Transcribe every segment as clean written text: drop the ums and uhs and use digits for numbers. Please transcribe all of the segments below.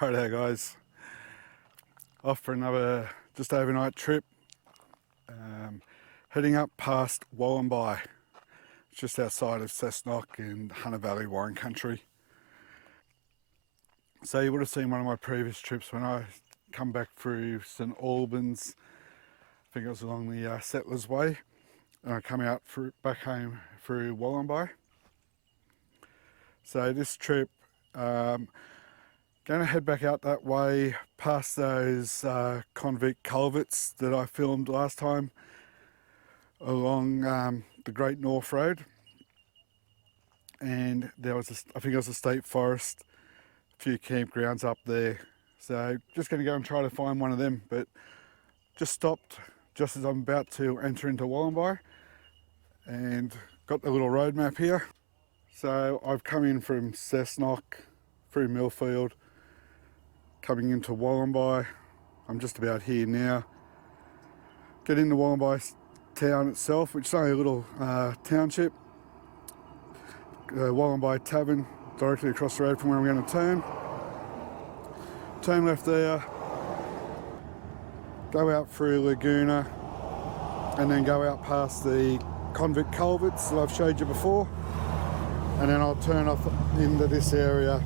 Righto guys, off for another just overnight trip, heading up past Wollombi, just outside of Cessnock in Hunter Valley, Warren Country. So you would have seen one of my previous trips when I come back through St Albans. I think it was along the Settlers Way, and I come out back home through Wollombi. So this trip, going to head back out that way past those Convict culverts that I filmed last time along the Great North Road, and there was I think it was a state forest, a few campgrounds up there. So just going to go and try to find one of them, but just stopped just as I'm about to enter into Wollombi and got the little road map here. So I've come in from Cessnock through Millfield, coming into Wollombi. I'm just about here now. Get into Wollombi town itself, which is only a little township. Wollombi Tavern, directly across the road from where I'm going to turn. Turn left there, go out through Laguna, and then go out past the Convict culverts that I've showed you before, and then I'll turn off into this area.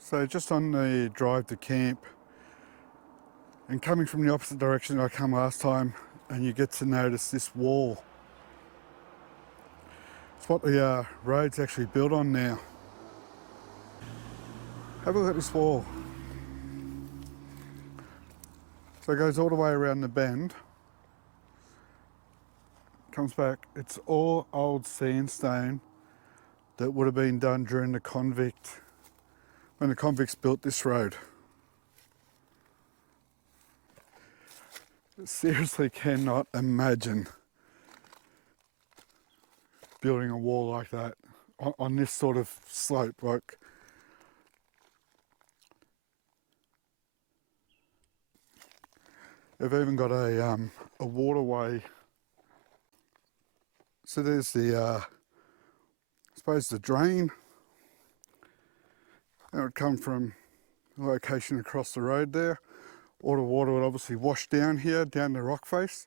So just on the drive to camp, and coming from the opposite direction I come last time, and you get to notice this wall. It's what the road's actually built on now. Have a look at this wall. So it goes all the way around the bend, comes back. It's all old sandstone that would have been done during the Convict, when the convicts built this road. Seriously cannot imagine building a wall like that on this sort of slope. Like, they've even got a waterway. So there's the I suppose the drain. That would come from a location across the road there. All the water would obviously wash down here, down the rock face.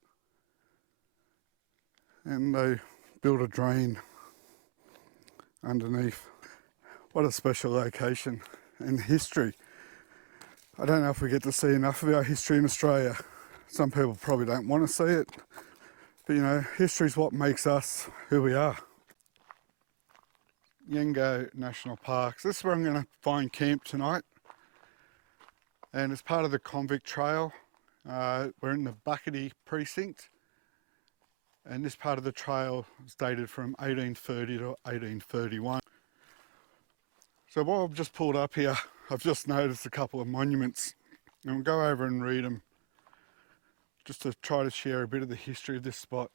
And they built a drain underneath. What a special location and history. I don't know if we get to see enough of our history in Australia. Some people probably don't want to see it, but you know, history is what makes us who we are. Yengo National Park. So this is where I'm going to find camp tonight, and it's part of the Convict Trail. We're in the Buckety precinct, and this part of the trail is dated from 1830 to 1831. So while I've just pulled up here, I've just noticed a couple of monuments, and we'll go over and read them just to try to share a bit of the history of this spot,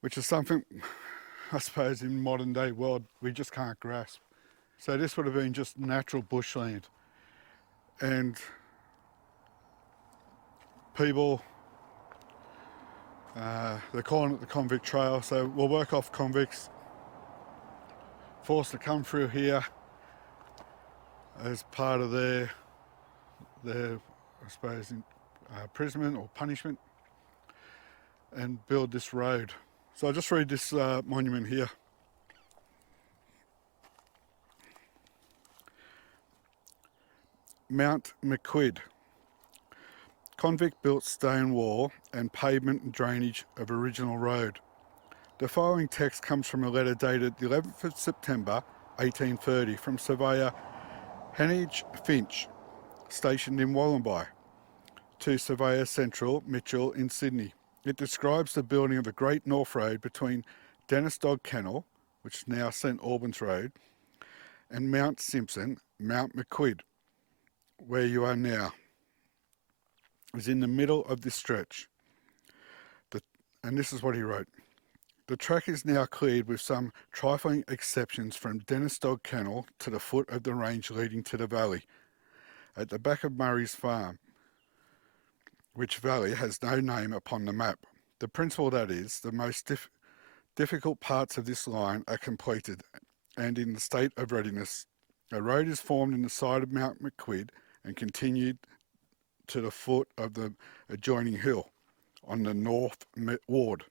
which is something I suppose in modern day world we just can't grasp. So this would have been just natural bushland, and people, they're calling it the Convict Trail. So we'll work off convicts forced to come through here as part of their I suppose imprisonment or punishment, and build this road. So I'll just read this monument here. Mount McQuid. Convict built stone wall and pavement and drainage of original road. The following text comes from a letter dated the 11th of September 1830 from surveyor Henage Finch, stationed in Wollombi, to Surveyor Central Mitchell in Sydney. It describes the building of the Great North Road between Dennis Dog Kennel, which is now St Albans Road, and Mount Simpson, Mount McQuid, where you are now, is in the middle of this stretch. and this is what he wrote. The track is now cleared with some trifling exceptions from Dennis Dog Kennel to the foot of the range leading to the valley, at the back of Murray's farm, which valley has no name upon the map. The principle that is, the most difficult parts of this line are completed and in the state of readiness. A road is formed in the side of Mount McQuid and continued to the foot of the adjoining hill on the north ward.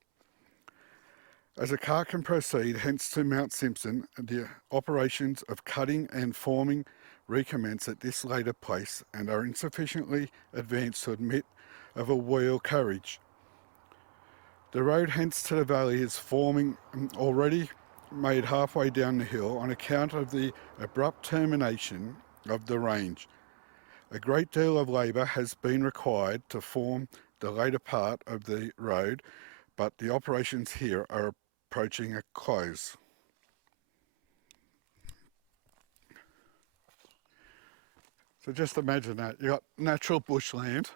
As a car can proceed hence to Mount Simpson, the operations of cutting and forming recommence at this later place and are insufficiently advanced to admit of a wheel carriage. The road hence to the valley is forming already made halfway down the hill on account of the abrupt termination of the range. A great deal of labour has been required to form the later part of the road, but the operations here are approaching a close. So just imagine that, you've got natural bushland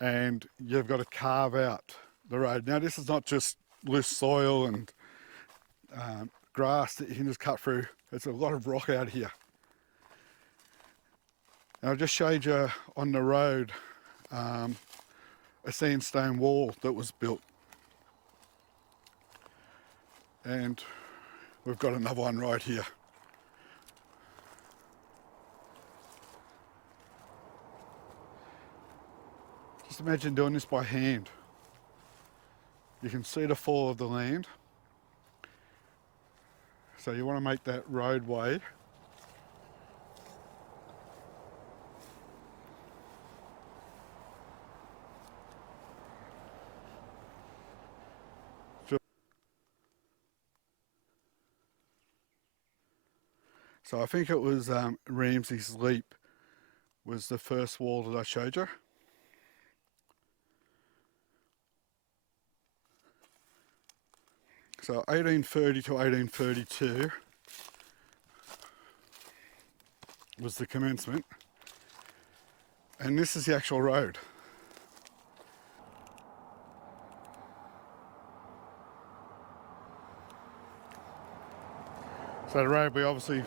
and you've got to carve out the road. Now this is not just loose soil and grass that you can just cut through. There's a lot of rock out here. And I've just showed you on the road a sandstone wall that was built. And we've got another one right here. Just imagine doing this by hand. You can see the fall of the land. So you want to make that roadway so I think it was Ramsay's Leap was the first wall that I showed you. So 1830 to 1832 was the commencement, and this is the actual road. So the road we obviously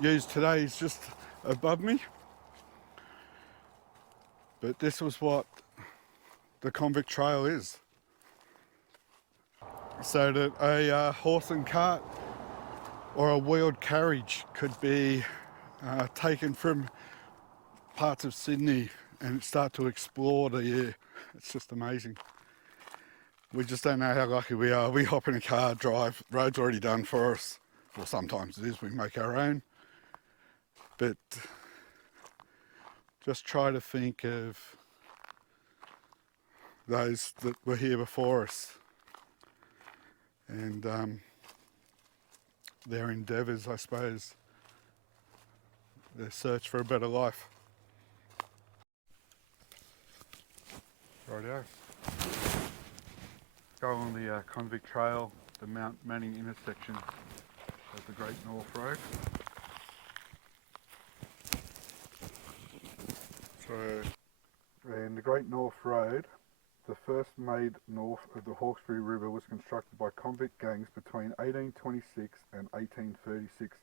use today is just above me, but this was what the Convict Trail is. So that a horse and cart or a wheeled carriage could be taken from parts of Sydney and start to explore the air. It's just amazing. We just don't know how lucky we are. We hop in a car, drive, road's already done for us. Well, sometimes it is, we make our own. But just try to think of those that were here before us and their endeavours, I suppose, their search for a better life. Rightio. Go on the Convict Trail, the Mount Manning intersection of the Great North Road. And the Great North Road, the first made north of the Hawkesbury River, was constructed by convict gangs between 1826 and 1836.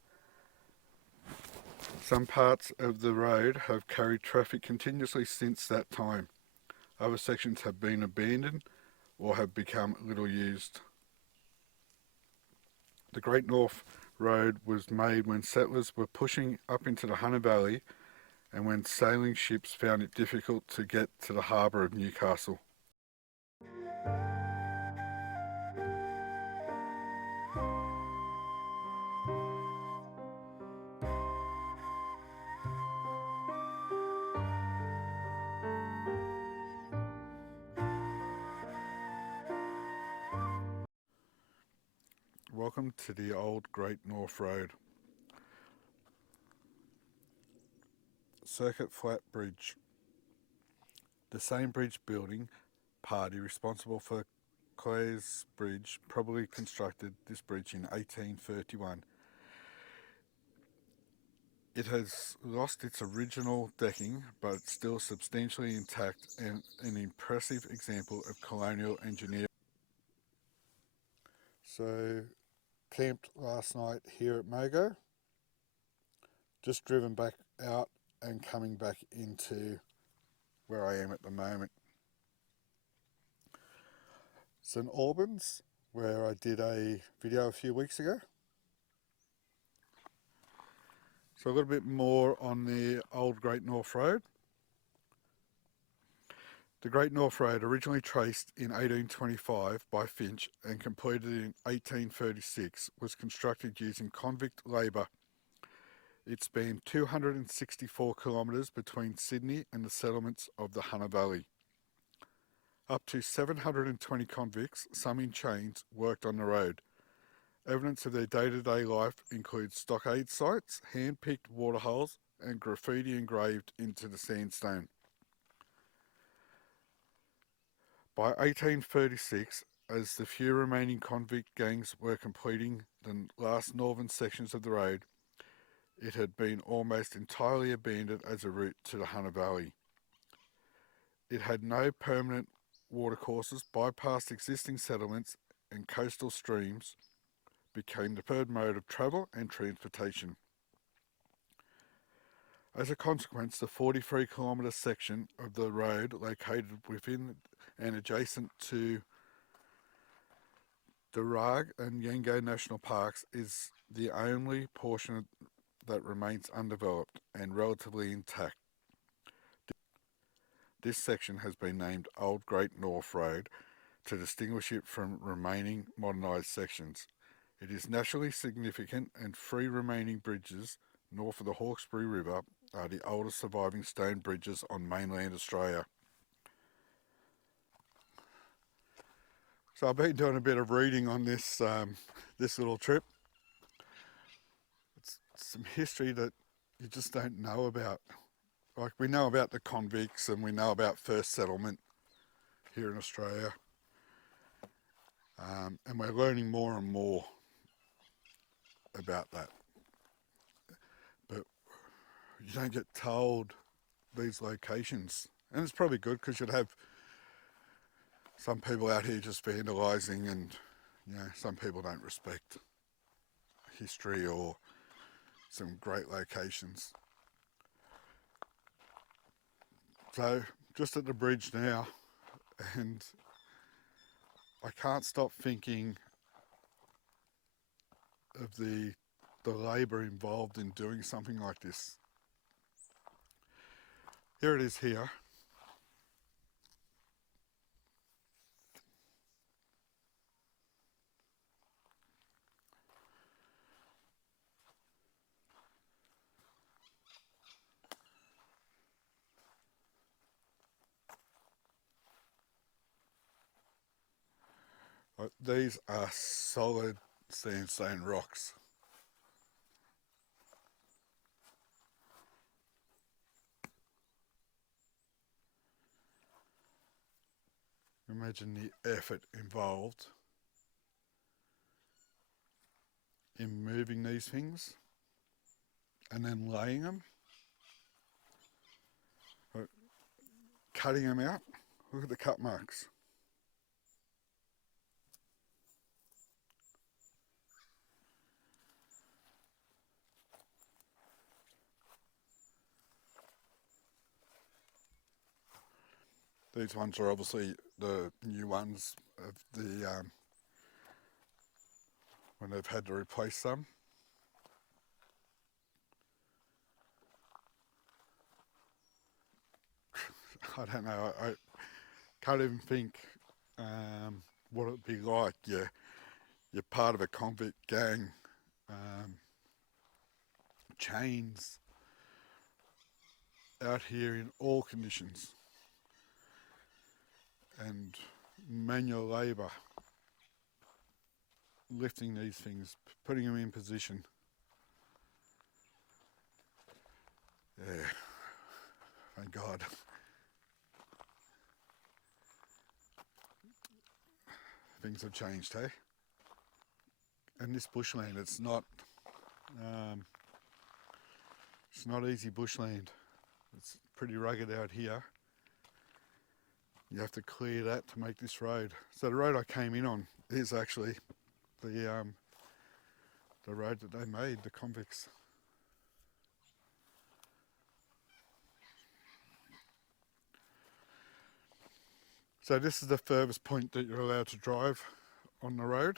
Some parts of the road have carried traffic continuously since that time. Other sections have been abandoned or have become little used. The Great North Road was made when settlers were pushing up into the Hunter Valley and when sailing ships found it difficult to get to the harbour of Newcastle. Welcome to the old Great North Road. Circuit Flat Bridge. The same bridge building party responsible for Clare's Bridge probably constructed this bridge in 1831. It has lost its original decking, but it's still substantially intact and an impressive example of colonial engineering. So, camped last night here at Mogo, just driven back out and coming back into where I am at the moment. St Albans, where I did a video a few weeks ago. So a little bit more on the old Great North Road. The Great North Road, originally traced in 1825 by Finch and completed in 1836, was constructed using convict labour. It spanned 264 kilometres between Sydney and the settlements of the Hunter Valley. Up to 720 convicts, some in chains, worked on the road. Evidence of their day-to-day life includes stockade sites, hand-picked waterholes, and graffiti engraved into the sandstone. By 1836, as the few remaining convict gangs were completing the last northern sections of the road, it had been almost entirely abandoned as a route to the Hunter Valley. It had no permanent watercourses, bypassed existing settlements, and coastal streams became the preferred mode of travel and transportation. As a consequence, the 43-kilometre section of the road located within and adjacent to the Road and Yengo National Parks is the only portion that remains undeveloped and relatively intact. This section has been named Old Great North Road to distinguish it from remaining modernised sections. It is nationally significant, and 3 remaining bridges north of the Hawkesbury River are the oldest surviving stone bridges on mainland Australia. So I've been doing a bit of reading on this this little trip. It's some history that you just don't know about. Like, we know about the convicts and we know about first settlement here in Australia. And we're learning more and more about that. But you don't get told these locations. And it's probably good, because you'd have some people out here just vandalising, and some people don't respect history or some great locations. So, just at the bridge now, and I can't stop thinking of the labour involved in doing something like this. Here it is here. These are solid sandstone rocks. Imagine the effort involved in moving these things and then laying them, cutting them out. Look at the cut marks. These ones are obviously the new ones of the when they've had to replace some. I don't know. I can't even think what it'd be like. You're part of a convict gang, chains, out here in all conditions, and manual labour, lifting these things, putting them in position. Yeah, thank God. Things have changed, hey? And this bushland, it's not It's not easy bushland. It's pretty rugged out here. You have to clear that to make this road. So the road I came in on is actually the road that they made, the convicts. So this is the furthest point that you're allowed to drive on the road.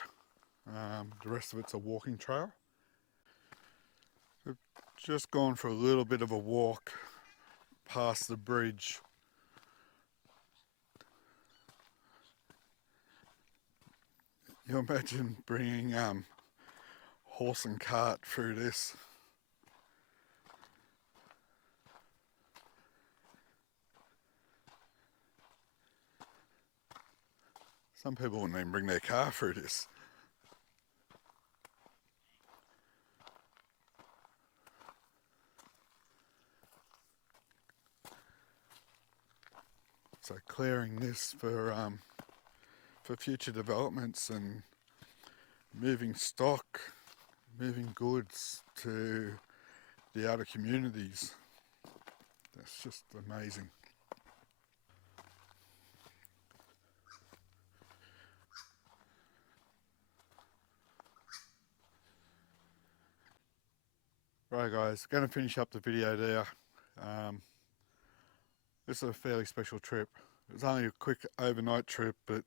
The rest of it's a walking trail. We've just gone for a little bit of a walk past the bridge. You imagine bringing horse and cart through this. Some people wouldn't even bring their car through this. So clearing this for future developments and moving stock, moving goods to the outer communities. That's just amazing. Right guys, going to finish up the video there. This is a fairly special trip. It was only a quick overnight trip, but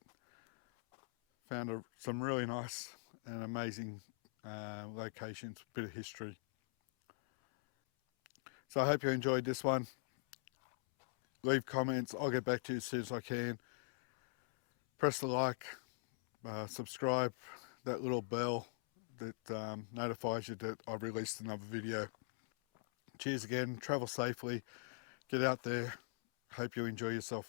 found some really nice and amazing locations, a bit of history. So I hope you enjoyed this one. Leave comments, I'll get back to you as soon as I can. Press the like, subscribe, that little bell that notifies you that I've released another video. Cheers again, travel safely, get out there, hope you enjoy yourself.